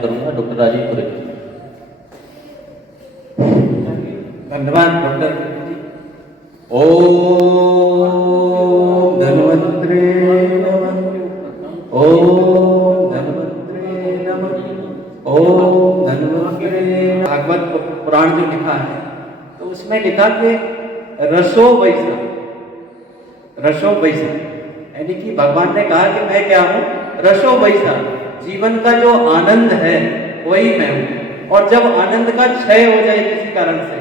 करूंगा डॉक्टर राजीव पुरे। धन्यवाद डॉक्टर जी। ओम धन्वंतरे नमः। ओम धन्वंतरे नमः। ओम धन्वंतरे नमः। भागवत पुराण जो लिखा है तो उसमें लिखा कि रसो वैसा, रसो वैसा, यानी कि भगवान ने कहा कि मैं क्या हूँ, रसो वैसा, जीवन का जो आनंद है वही मैं हूँ। और जब आनंद का क्षय हो जाए किसी कारण से,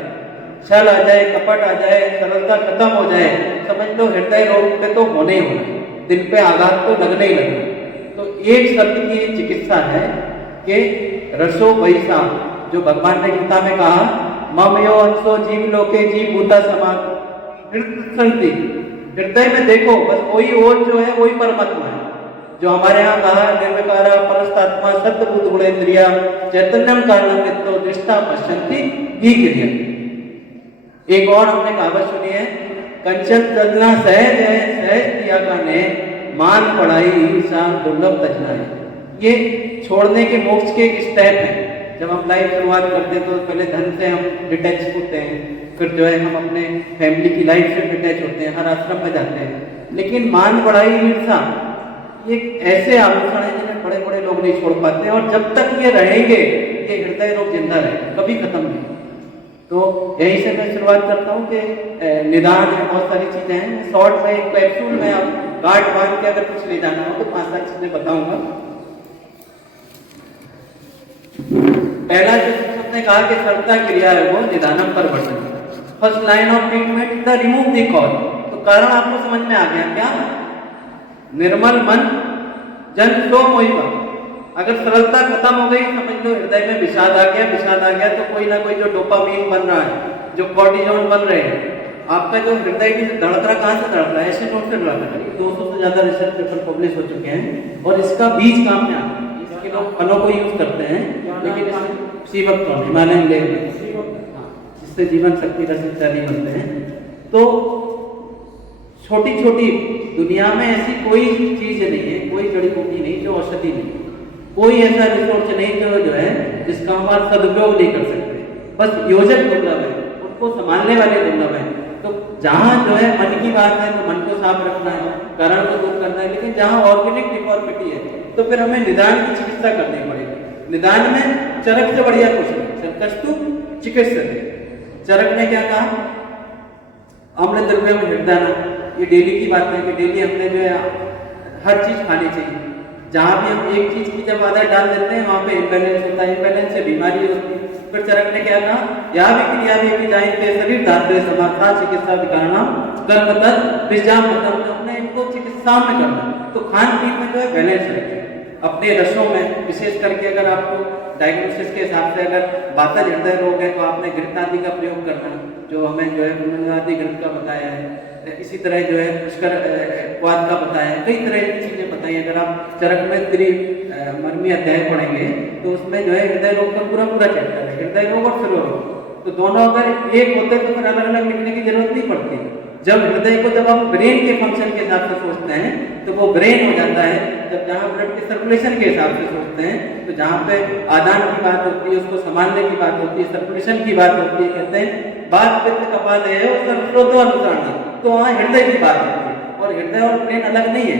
छल आ जाए, कपट आ जाए, सरलता खत्म हो जाए, समझ लो हृदय रोग पे तो होने ही होना, दिल पे आघात तो लगने ही लगना। तो एक शब्द की चिकित्सा है कि रसो वैसा, जो भगवान ने गीता में कहा, मम यो अंशो जीव लोके जीव भूता समाग हृदय, हृदय में देखो बस वही ओर जो है वही परमात्मा है। जो हमारे यहाँ कहा निर्विकारा परस्तात्मा सत्बुद्ध गुणेन्द्रिया चैतन्यम कारणम नित्यो दृष्टा पश्यन्ति ही क्रिया। एक और हमने कहावत सुनी है, कंचन तजना सहज है सहज किया का ने मान पढ़ाई सा दुर्लभ तजना है। ये छोड़ने के मोक्ष के एक स्टेप है। जब हम लाइफ शुरुआत करते हैं तो पहले धन से हम डिटैच होते हैं, फिर जो है हम अपने फैमिली की लाइफ से डिटैच होते हैं, हर आश्रम में जाते हैं। लेकिन मान पढ़ाई ईर्षा ये ऐसे आभूषण है जिन्हें बड़े बड़े लोग नहीं छोड़ पाते, और जब तक ये रहेंगे ये हृदय रोग जिंदा रहेगा, कभी खत्म नहीं। तो यहीं से मैं शुरुआत करता हूँ कि निदान है, बहुत सारी चीजें हैं। शॉर्ट में एक कैप्सूल में आप गांठ बांध के अगर कुछ ले जाना हो तो 5-7 चीजें बताऊंगा। पहला जो सबने कहा कि सर्वता क्रिया है वो निदानम पर वर्तन। First line of treatment the remove the cause. तो कारण आपको समझ में आ गया क्या? निर्मल मन जन सो मोहिमा। अगर सरलता खत्म हो गई, समझ लो हृदय में विषाद आ गया, विषाद आ गया तो कोई ना कोई जो डोपामीन बन रहा है, जो कॉर्टिजोन बन रहे हैं, आपका जो हृदय की धड़क रहा, कहाँ से धड़क रहा है? ऐसे नोट से धड़क रहा है। 200 से ज्यादा रिसर्च पेपर पब्लिश हो चुके हैं और इसका बीज काम में आता है। इसके लोग फलों को यूज करते हैं, लेकिन सीवक हिमालयन लेक में, जिससे जीवन शक्ति रस इत्यादि बनते हैं। तो छोटी छोटी दुनिया में ऐसी कोई चीज नहीं है, कोई जड़ी बूटी नहीं, जो औषधि नहीं, कोई ऐसा रिसोर्स नहीं जो है जिसका हम आज सदुपयोग नहीं कर सकते। बस योजक दुर्लभ है, उनको संभालने वाले दुर्लभ है। तो जहाँ जो है मन की बात है तो मन को साफ रखना है, कारण को दूर करना है। लेकिन जहाँ ऑर्गेनिक डिफॉर्मिटी है तो फिर हमें निदान की चिकित्सा करनी पड़ेगी। निदान में चरक से बढ़िया कुछ नहीं, चरकस्तु चिकित्सा। चरक ने क्या कहा? अम्ल द्रव्य में हृदय। ये डेली की बात है कि डेली हमने जो है हर चीज खानी चाहिए। जहाँ भी हम एक चीज की जब आदत डाल देते हैं वहां पे इम्बैलेंस होता है, इम्बैलेंस से बीमारी होती है। फिर चरक ने क्या कहा? या भी क्रिया भी जाए शरीर धात्रे समाथा चिकित्सा विकारणा कर्मतत् विजाम मतलब अपने इनको चिकित्सा में करना। तो खान पीन में जो है बैलेंस रखें, अपने रसों में विशेष करके। अगर आपको डायग्नोसिस के हिसाब से अगर वातज हृदय रोग है तो आपने घृत आदि का प्रयोग करना, जो हमें जो है आदि घृत का बताया है। इसी तरह जो है पुष्कर वाद का बताया है, कई तरह की चीजें बताई। अगर आप चरक में त्रिमर्मी अध्याय पढ़ेंगे तो उसमें जो है हृदय रोग का पूरा चैप्टर है, हृदय रोग और सिरो रोग। तो दोनों अगर एक होते तो फिर अलग अलग लिखने की जरूरत नहीं पड़ती। जब हृदय को जब हम ब्रेन के फंक्शन के हिसाब से सोचते हैं तो वो ब्रेन हो जाता है। जब जहाँ ब्लड के सर्कुलेशन के हिसाब से सोचते हैं तो जहाँ पे आदान की बात होती है, उसको संभालने की बात होती है, सर्कुलेशन की बात होती है, कहते हैं बात पित्त कपाल है और सर्वस्रोतो अनुसारणी, तो वहाँ हृदय की बात होती है। और हृदय और ब्रेन अलग नहीं है,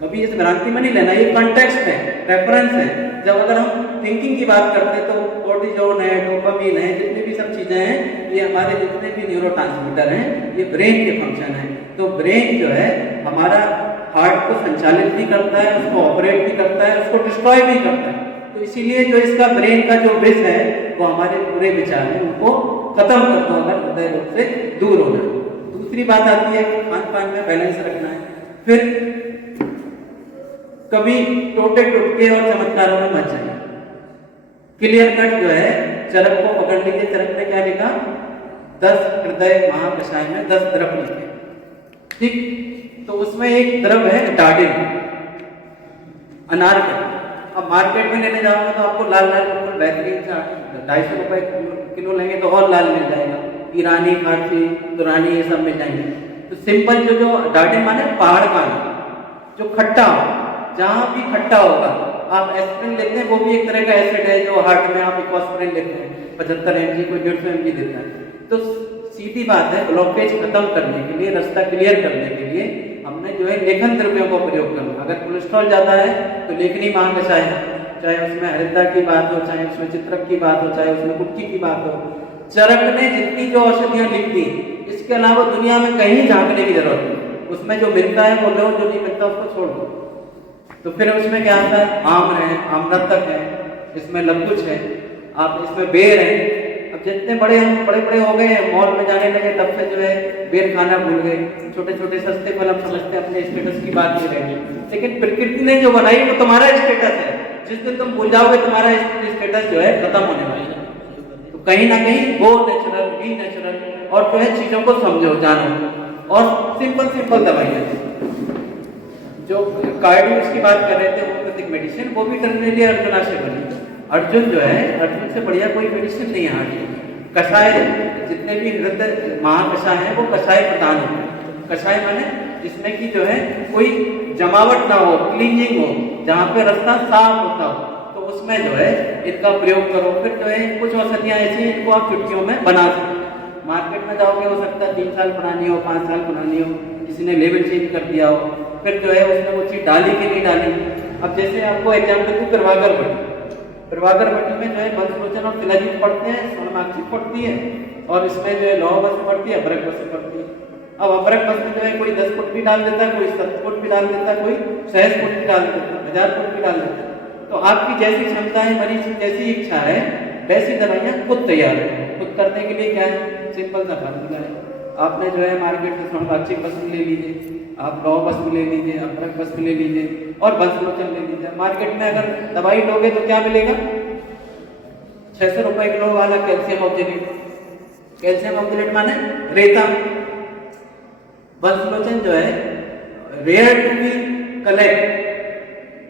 कभी इस भ्रांति में नहीं लेना। ये कॉन्टेक्स्ट है, रेफरेंस है। जब अगर हम थिंकिंग की बात करते हैं तो कोर्टिजोन है, डोपामीन है, जितनी भी सब चीजें हैं, ये हमारे जितने भी न्यूरोट्रांसमीटर हैं ये ब्रेन के फंक्शन है। तो ब्रेन जो है हमारा हार्ट को संचालित भी करता है, उसको ऑपरेट भी करता है, उसको डिस्ट्रॉय भी करता है। तो इसीलिए जो इसका ब्रेन का जो विष है वो हमारे पूरे विचार है, उनको खत्म कर दो अगर हृदय रोग से दूर होना। दूसरी बात आती है कि खान पान में बैलेंस रखना है। फिर कभी टोटे टुटके और चमत्कारों में मत जाइए। क्लियर कट जो है चरक को पकड़ लीजिए। चरक ने क्या लिखा? 10 हृदय महाकषाय में 10 द्रव लिखे, ठीक। तो उसमें एक द्रव है डार्डिन, अनार का। अब मार्केट में लेने जाओगे तो आपको लाल लाल बिल्कुल बेहतरीन सा 250 रुपए किलो लेंगे तो और लाल मिल जाएगा। ईरानी, फारसी, दुरानी ये सब मिल जाएंगे। तो सिंपल जो डार्डिन माने पहाड़ का, जो खट्टा हो, जहां भी खट्टा होगा आप एस्पिरिन लेते हैं, वो भी एक तरह का एसिड है जो हार्ट में आप इक्वास्पिरिन लेते हैं 75 mg, कोई 150 mg देता है। तो सीधी बात है, ब्लॉकेज खत्म करने के लिए, रास्ता क्लियर करने के लिए हमने जो है लेखन द्रव्यों का प्रयोग करना। अगर कोलेस्ट्रॉल ज़्यादा है तो लेखनी महाकषाय है, चाहे उसमें हरिद्रा की बात हो, चाहे उसमें चित्रक की बात हो, चाहे उसमें कुटकी की बात हो। चरक ने जितनी जो औषधियाँ लिख दी, इसके अलावा दुनिया में कहीं झांकने की जरूरत नहीं। उसमें जो मिलता है वो लो, जो नहीं मिलता उसको छोड़ दो। तो फिर उसमें क्या आता है, आम है, आम्रतक है, इसमें लकुच है, आप इसमें बेर है। अब जितने बड़े हम बड़े बड़े हो गए हैं, मॉल में जाने लगे, तब से जो है बेर खाना भूल गए। छोटे छोटे सस्ते फल हम समझते हैं, अपने स्टेटस की बात नहीं रहेगी। लेकिन प्रकृति ने जो बनाई वो तुम्हारा स्टेटस है। जिस दिन तुम भूल जाओगे तुम्हारा स्टेटस जो है खत्म होने वाला है। तो कहीं ना कहीं गो नेचुरल, बी नेचुरल, और जो है चीजों को समझो, जानो। और सिंपल दवाइयाँ जो कार्डियो की बात कर रहे थे, होम्योपैथिक मेडिसिन, वो भी टर्मिनेलिया अर्जुना से बनी। अर्जुन जो है, अर्जुन से बढ़िया कोई मेडिसिन नहीं है। कषाय, जितने भी हृदय महाकषाय हैं वो कषाय प्रधान होते। कषाय माने जिसमें कि जो है कोई जमावट ना हो, क्लीनिंग हो, जहाँ पे रास्ता साफ होता हो, तो उसमें जो है इनका प्रयोग करो। फिर जो है कुछ औषधियाँ ऐसी हैं इनको आप चुटकियों में बना सकते। मार्केट में जाओगे, हो सकता है 3 साल पुरानी हो, 5 साल पुरानी हो, किसी ने लेवल चेंज कर दिया हो, फिर जो है उसमें वो चीज़ डाली कि नहीं डाली। अब जैसे आपको एग्जाम्पल दूँ, प्रभाकर भट्टी में जो है वंशलोचन और शिलाजीत पढ़ते हैं, स्वर्णाक्षी पढ़ती है, और इसमें जो है लौह वस्त्र पढ़ती है, अभ्रक वस्त्र पढ़ती है। अब अभ्रक वस्त्र में जो है कोई 10 फुट भी डाल देता है, कोई 7 फुट भी डाल देता है, कोई 6 फुट भी डाल देता है, 1000 फुट भी डाल देता है। तो आपकी जैसी क्षमता है, मरीज की जैसी इच्छा है, वैसी दवाइयाँ खुद तैयार है। खुद करने के लिए क्या है, सिंपल सा फार्मूला है। आपने जो है मार्केट से स्वर्णाक्षी वस्त्र ले लीजिए, आप लौह वस्त्र ले लीजिए, अभ्रक वस्त्र ले लीजिए, और वंशलोचन ले लीजिए। मार्केट में अगर दवाई लोगे तो क्या मिलेगा, 600 रुपए किलो वाला कैल्शियम ऑक्जेलेट। कैल्शियम ऑक्जेलेट माने रेता। वंशलोचन जो है रेयर टू बी कलेक्ट,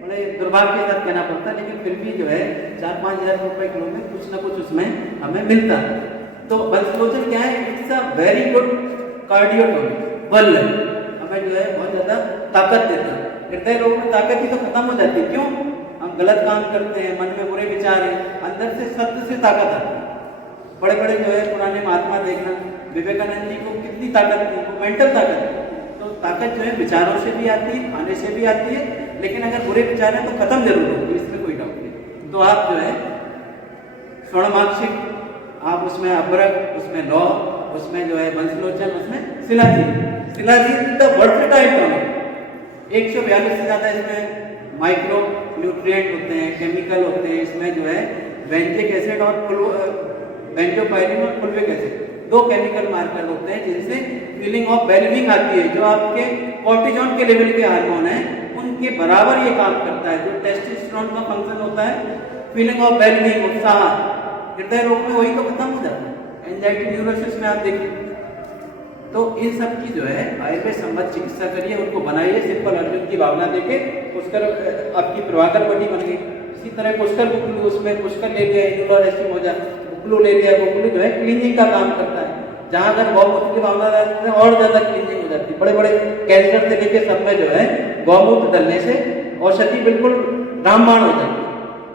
बड़े दुर्भाग्य के साथ कहना पड़ता है, लेकिन फिर भी जो है 4-5 हज़ार रुपए किलो में कुछ ना कुछ उसमें हमें मिलता है। तो वंशलोचन क्या है, it's a very good cardiotonic, बल है, हमें जो है बहुत ज्यादा ताकत देता है। हृदय रोग में ताकत ही तो खत्म हो जाती है। क्यों, हम गलत काम करते हैं, मन में बुरे विचार हैं, अंदर से सत्य से ताकत आती है। बड़े बड़े जो है पुराने महात्मा देखना, विवेकानंद जी को कितनी ताकत थी, वो मेंटल ताकत थी। तो ताकत जो है विचारों से भी आती है, खाने से भी आती है, लेकिन अगर बुरे विचार हैं तो खत्म जरूर होगी, इसमें कोई डाउट नहीं। तो आप जो है स्वर्णमाक्षिक, आप उसमें अभ्रक, उसमें लौह, उसमें जो है वंशलोचन, उसमें शिलाजीत द वर्सेटाइल टॉनिक। 142 से ज्यादा इसमें माइक्रो न्यूट्रिएंट होते हैं, केमिकल होते हैं। इसमें जो है बेंजिक एसिड और बेंजोपायरिन और फुल्विक एसिड, 2 केमिकल मार्कर होते हैं जिनसे फीलिंग ऑफ वेलबींग आती है। जो आपके कॉर्टिजोन के लेवल के हार्मोन हैं उनके बराबर ये काम करता है। जो टेस्टोस्टेरोन का फंक्शन होता है, फीलिंग ऑफ वेलबींग, उत्साह, हृदय रोग में वही तो खत्म हो जाता है। एंजाइटी न्यूरोसिस में आप देखिए। तो इन सब की जो है आयुर्वेद संबंध चिकित्सा करिए, उनको बनाइए, सिंपल अर्जुन की भावना देके पुष्कर आपकी प्रभाकर बटी बन गई। इसी तरह पुष्कर बुकलू, उसमें पुष्कर ले लिया, इनुलर एस्टिम हो जाए, बुकलू ले लिया। बुकलू जो है क्लीनिंग का काम करता है, जहाँ अगर गौमूत्र की भावना रहती है और ज्यादा क्लीनिंग हो जाती है। बड़े बड़े कैंसर से लेके सब में जो है गौमूत्र डालने से औषधि बिल्कुल रामबाण हो जाती है।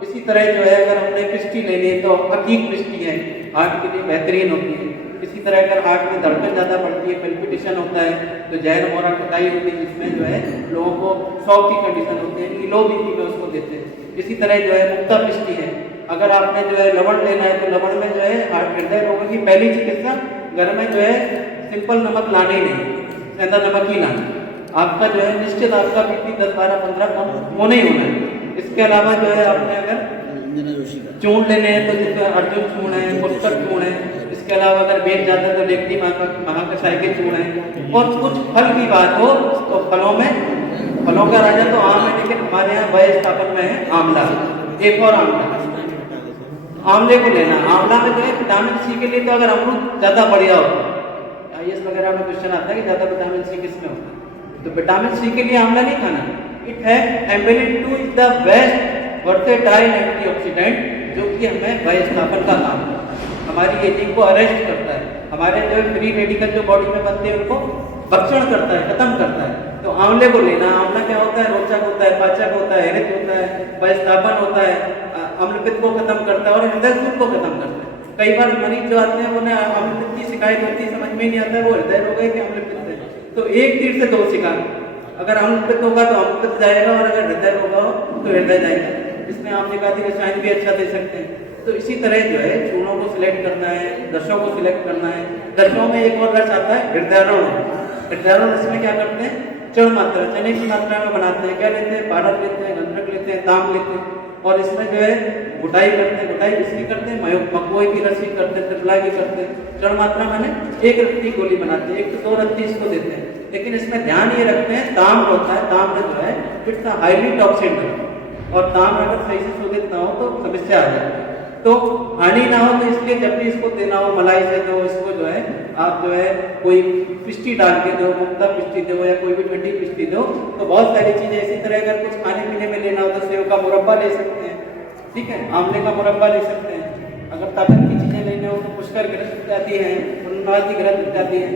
इसी तरह जो है अगर हमने पिष्टी लेनी है तो हकीक पिष्टी है, हार्ट के लिए बेहतरीन होती है। इसी तरह अगर हार्ट में धड़कन ज़्यादा बढ़ती है, पैल्पिटेशन होता है, तो जहर मोरा खटाई होती है, जिसमें जो है लोगों को शॉक की कंडीशन होती है, लो बीपी में उसको देते हैं। इसी तरह जो है मुक्ता पिष्टी है। अगर आपने जो है लवण लेना है तो लवण में जो है हार्ट हृदय रोगों की पहली चिकित्सा घर में जो है सिंपल नमक लाना ही नहीं, सेंधा नमक ही लाना। आपका जो है निश्चित आपका बीपी 10, 12, 15 कम होना ही होना है। इसके अलावा जो है आपने अगर चूर्ण लेने हैं तो जैसे अर्जुन चूर्ण है, पुष्कर चूर्ण है। इसके अलावा अगर वेट जाता है तो लेखनी महाकषाय के चूर्ण है। और कुछ फल की बात हो तो फलों में, फलों का राजा तो आम है, लेकिन हमारे यहाँ वय स्थापन में है आंवला। एक और आंवला, आंवले को लेना। आंवला में जो है विटामिन सी के लिए तो अगर अमरूद ज्यादा बढ़िया होता है, IAS वगैरह में क्वेश्चन आता है कि ज्यादा विटामिन सी किसमें होता है, तो विटामिन सी के लिए आंवला नहीं खाना। इट है एम्बिलिटी to is the best versatile antioxidant, जो कि हमें वय स्थापन का काम है, हमारी एजिंग को अरेस्ट करता है, हमारे जो फ्री रेडिकल जो बॉडी में बनते हैं उनको भक्षण करता है, खत्म करता है। तो आंवले को लेना, आंवला क्या होता है, रोचक होता है, पाचक होता है, हरित होता है, बहिस्तापन होता है, अम्लपित्त को खत्म करता है और हृदय रोग को खत्म करता है। कई बार मरीज जो आते हैं उन्हें अम्लपित्त की शिकायत होती है, समझ में ही नहीं आता है वो हृदय रोग है कि अम्लपित्त है। तो एक तीर से दो शिकार, अगर अम्लपित्त होगा तो अम्लपित्त जाएगा और अगर हृदय रोग हो तो हृदय जाएगा। इसमें आप निकाती रसायन भी अच्छा दे सकते हैं। तो इसी तरह जो है चूर्णों को सिलेक्ट करना है, रसों को सिलेक्ट करना है। रसों में एक और रस आता है हृदयारोहण। हृदयारोहण रस में क्या करते हैं, चढ़ मात्रा, चने की मात्रा में बनाते हैं। क्या लेते हैं, पारद लेते हैं, गंधक लेते हैं, ताम लेते हैं और इसमें जो है घुटाई करते हैं। घुटाई किसकी करते हैं, मकोई की रस की करते हैं, त्रिफला की करते हैं। चढ़ मात्रा मैंने एक रत्ती गोली बनाते हैं, 1 से 2 रत्ती इसको देते हैं। लेकिन इसमें ध्यान ये रखते हैं, ताम होता है, ताम जो है it's a highly toxic drug और ताम अगर सही से शोधित ना हो तो समस्या आ जाती है। तो हानि ना हो तो इसलिए जब भी इसको देना हो मलाई से दो, इसको जो है आप जो है कोई पिष्टी डाल के दो, मुक्ता पिष्टी दो या कोई भी ठंडी पिष्टी दो। तो बहुत सारी चीजें इसी तरह अगर कुछ खाने पीने में लेना हो तो सेव का मुरब्बा ले सकते हैं, ठीक है, आंवले का मुरब्बा ले सकते हैं। अगर ताकत की चीजें लेनी हो तो पुष्कर ग्रस्त इत्यादि हैं, उन्नति ग्रस्त इत्यादि हैं।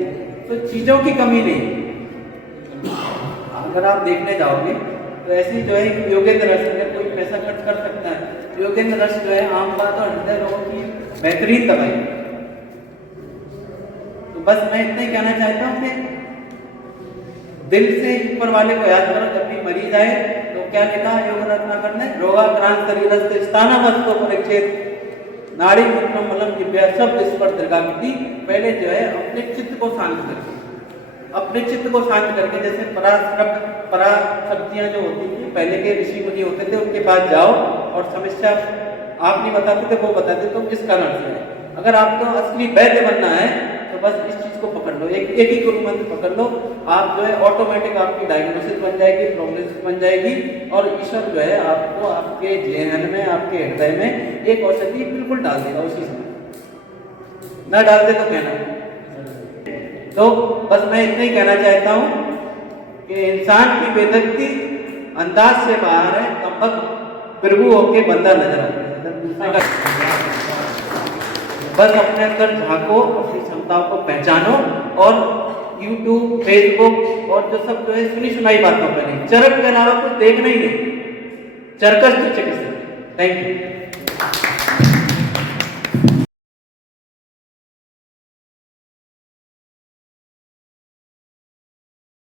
तो चीजों की कमी नहीं। अगर आप देखने जाओगे तो ऐसी जो है योगेंद्र रस, अगर कोई पैसा खर्च कर सकता है, योगेंद्र रस जो है आम बात और हृदय रोगों की बेहतरीन दवाई। तो बस मैं इतना ही कहना चाहता हूँ कि दिल से ऊपर वाले को याद करो। जब भी मरीज आए तो क्या लिखा है योग रत्नाकर ने, रोगाक्रांत शरीरस्थ स्थानमस्तो परिच्छेद नाड़ी मूत्रम मलम जिभ्या शब्द इस पर दीर्घाकृति। पहले जो है अपने चित्त को शांत करके, अपने चित्त को शांत करके, जैसे परा शब्दियां जो होती थी पहले के ऋषि मुनि होते थे उनके पास जाओ और समस्या आप नहीं बताते थे, वो बताते तुम इस कारण से है। अगर आपको असली वैद्य बनना है तो बस इस चीज को पकड़ लो, एक ही गुरु मंत्र पकड़ लो, आप जो है ऑटोमेटिक आपकी डायग्नोसिस बन जाएगी, प्रोग्नोसिस बन जाएगी और ईश्वर जो है आपको आपके जेहन में, आपके हृदय में एक औषधि बिल्कुल डाल देगा उसी समय। ना डालते तो कहना। तो बस मैं इतना ही कहना चाहता हूँ कि इंसान की बेदख्ती अंदाज से बाहर है, कमबख्त प्रभु होके बंदा नजर आता है। बस अपने अंदर झांको, अपनी क्षमताओं को पहचानो और YouTube, Facebook और जो सब जो है सुनी सुनाई बातों पर नहीं, चरक के अलावा कुछ देखना ही नहीं, चरकस चिकित्सा। Thank you.